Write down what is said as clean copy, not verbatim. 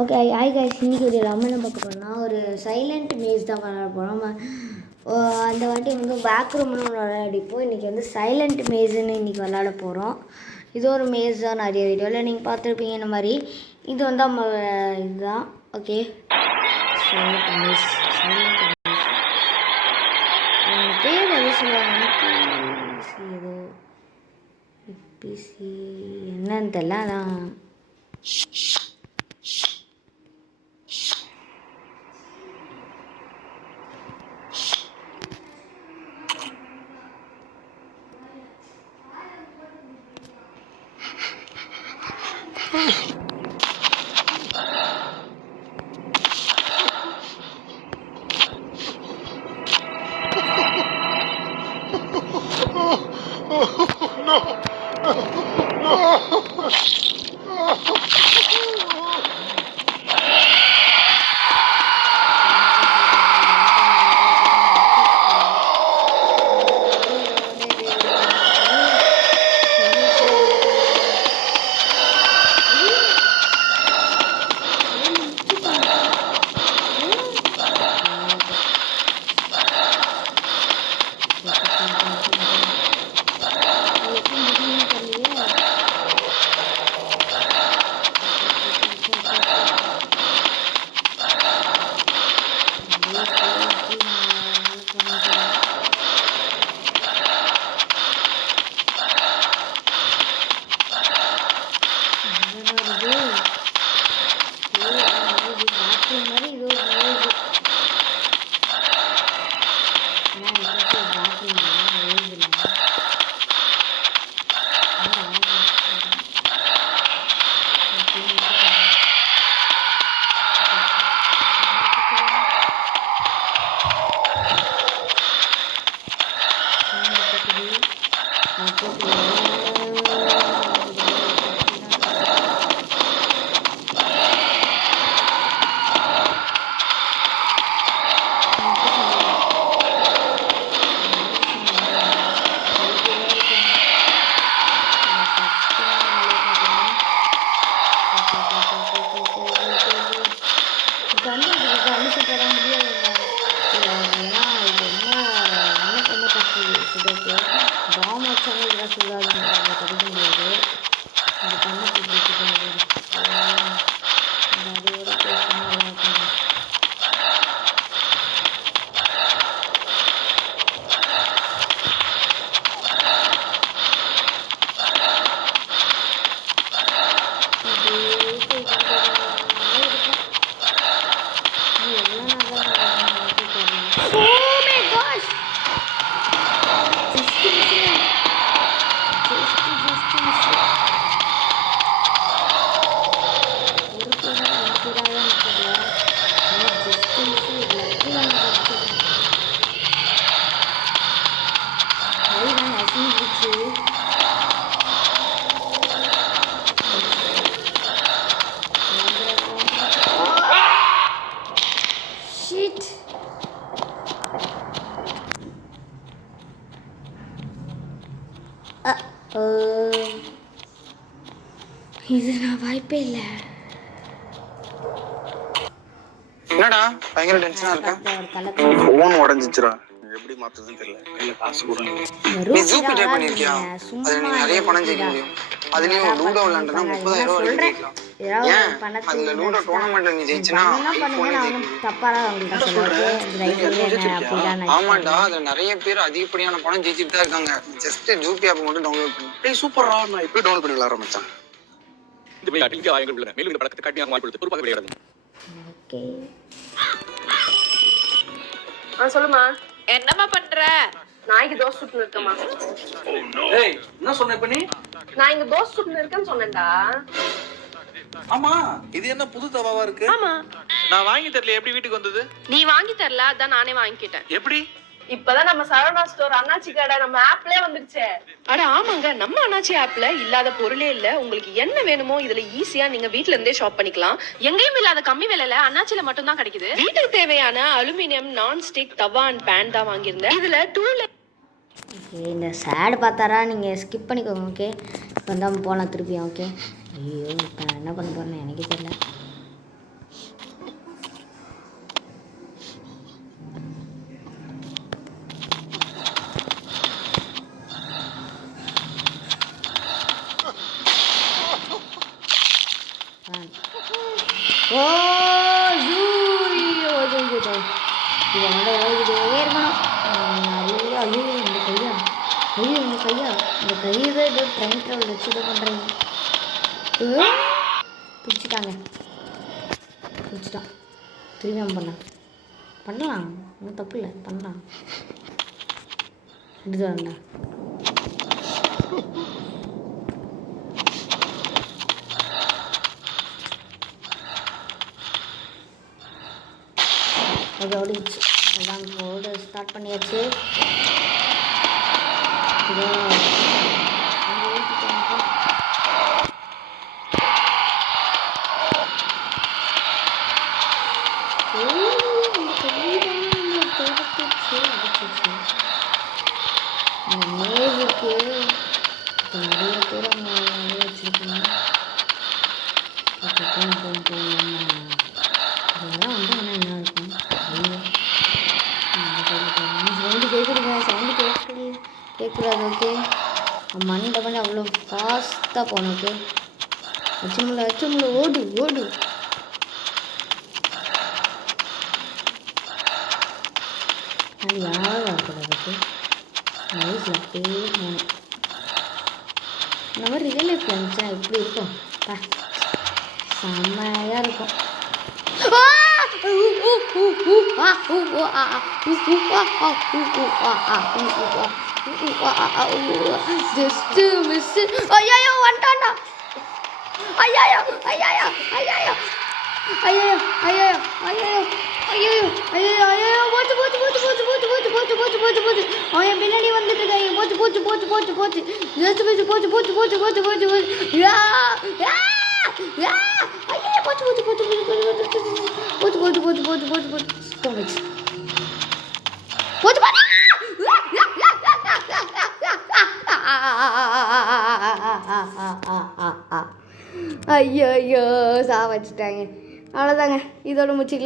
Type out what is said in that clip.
Okay hi guys, இன்றைக்கி ஒரு நம்ம என்ன பார்க்க போகிறோம்னா ஒரு சைலண்ட் மேஸ் தான் விளையாட போகிறோம். அந்த வாட்டி வந்து பேக் ரூம்னு ஒன்று விளையாடிப்போம். இன்றைக்கி வந்து சைலண்ட் மேஸுன்னு இன்றைக்கி விளையாட போகிறோம். இது ஒரு மேஸ் தான், நிறைய வீடியோவில் நீங்கள் பார்த்துருப்பீங்க. இந்த மாதிரி இது வந்து நம்ம இதுதான். ஓகே, சைலண்ட் மேஸ். பேர் எது சொல்லுவாங்க, ஏதோ பிசி என்னன்னு தெரியல. அதான் இது நான் வாய்ப்பே இல்லை. என்னடா பயங்கர டென்ஷனா இருக்க? ஃபோன் உடைஞ்சிச்சுடா. எப்படி மாத்துறதுன்னு தெரியல. கையில காசு கூட இல்ல. நீ ஜூபி ட்ரை பண்ணிருக்கியா? அதுல நீ நிறைய பணம் ஜெயிக்க முடியும். அதுலயும் லூடோ விளையாண்டனா 30,000 வரைக்கும் ஜெயிக்கலாம். ஏன் அதுல லூடோ டோர்னமெண்ட்ல நீ ஜெயிச்சனா ஆமாண்டா. அதுல நிறைய பேர் அதிகப்படியான பணம் ஜெயிச்சுட்டு தான் இருக்காங்க. ஜஸ்ட் ஜூபி ஆப் மட்டும் டவுன்லோட் பண்ணு. டேய் சூப்பர்ரா, நான் இப்பவே டவுன்லோட் பண்ணி விளையாட ஆரம்பிச்சேன். இந்த விளையாட்டில் ஆயங்கள் உள்ளன. மேலும் இந்த பழக்கத்தை கட்டியாக மாற்றி கொடுத்து பொறுப்பாக விளையாடுங்க. ஓகே, சொல்லுமா. என்னம்மா பண்ற? நான் இங்க தோசை சுட்டுன்னு இருக்கேம்மா. ஏய் என்ன சொன்ன இப்ப நீ? நான் இங்க தோசை சுட்டுன்னு இருக்கேன்னு சொன்னேன்டா. ஆமா, இது என்ன புது தவாவா இருக்கு? ஆமா, நான் வாங்கி தரல. எப்படி வீட்டுக்கு வந்தது? நீ வாங்கி தரல, அதான் நானே வாங்கிக்கிட்டேன். எப்படி? இப்பதான் நம்ம சரவணா ஸ்டோர் அண்ணாச்சி கடை நம்ம ஆப்லயே வந்துருச்சு. அட ஆமாங்க, நம்ம அண்ணாச்சி ஆப்ல இல்லாத பொருளே இல்ல. உங்களுக்கு என்ன வேணுமோ இதுல ஈஸியா நீங்க வீட்ல இருந்தே ஷாப் பண்ணிக்கலாம். எங்கேயும் இல்லாத கம்மி விலையில அண்ணாச்சில மட்டும் தான் கிடைக்குது. வீட்டுக்கு தேவையான அலுமினியம், நான் ஸ்டிக், தவா அண்ட் பேன் தான் வாங்கியிருந்தேன். இதுல இந்த சேடு பார்த்தாரா நீங்கள் ஸ்கிப் பண்ணிக்கோங்க. ஓகே, இப்போ தான் போகலாம் திருப்பியும். ஓகே, ஐயோ இப்போ நான் என்ன பண்ண போகிறேன்னு எனக்கே தெரியல. ஓ இது வந்து ஓடிக்கிட்டே இருக்கணும். ஐயோ ஐயோ இந்த கையா, ஐயோ இந்த கையா, இந்த கையை தான் ஏதோ ட்ரெயின் ட்ராவல் வச்சு இதை பண்ணுறீங்க. பிடிச்சிட்டான். திரும்பி அவன் பண்ணலாம் ஒன்றும் தப்பு இல்லை, பண்ணலாம். இது வரண்டா. அது ஓடிச்சு. அதான் ஓட ஸ்டார்ட் பண்ணியாச்சு. அந்த மேஜுக்கு நிறைய பேர் அவங்க வச்சுருக்காங்க. இதெல்லாம் வந்து ஆனால் என்ன இருக்கும்? சவுண்டு கேட்குதுங்க, சவுண்டு கேட்குறாது. ஓகே மண்டை பண்ணி அவ்வளோ ஃபாஸ்ட்டாக போகணும். ஓகே அச்சமுள்ள ஓடு. அது யாரும் வரக்கூடாது. நைஸில் அப்படியே போகணும். இந்த மாதிரி ரியல் லைஃப் இருந்துச்சா எப்படி இருக்கும்? செம்மையாக இருக்கும். Just miss. ஐயோ வந்துட்டான்டா. ஐயோ போச்சு. அவன் பின்னாடி வந்துட்டு இருக்காங்க. போச்சு. Just miss. போச்சு. ஐயோ சாவச்சிட்டாங்க. அவ்வளோதாங்க, இதோட முடிச்சுக்கலாம்.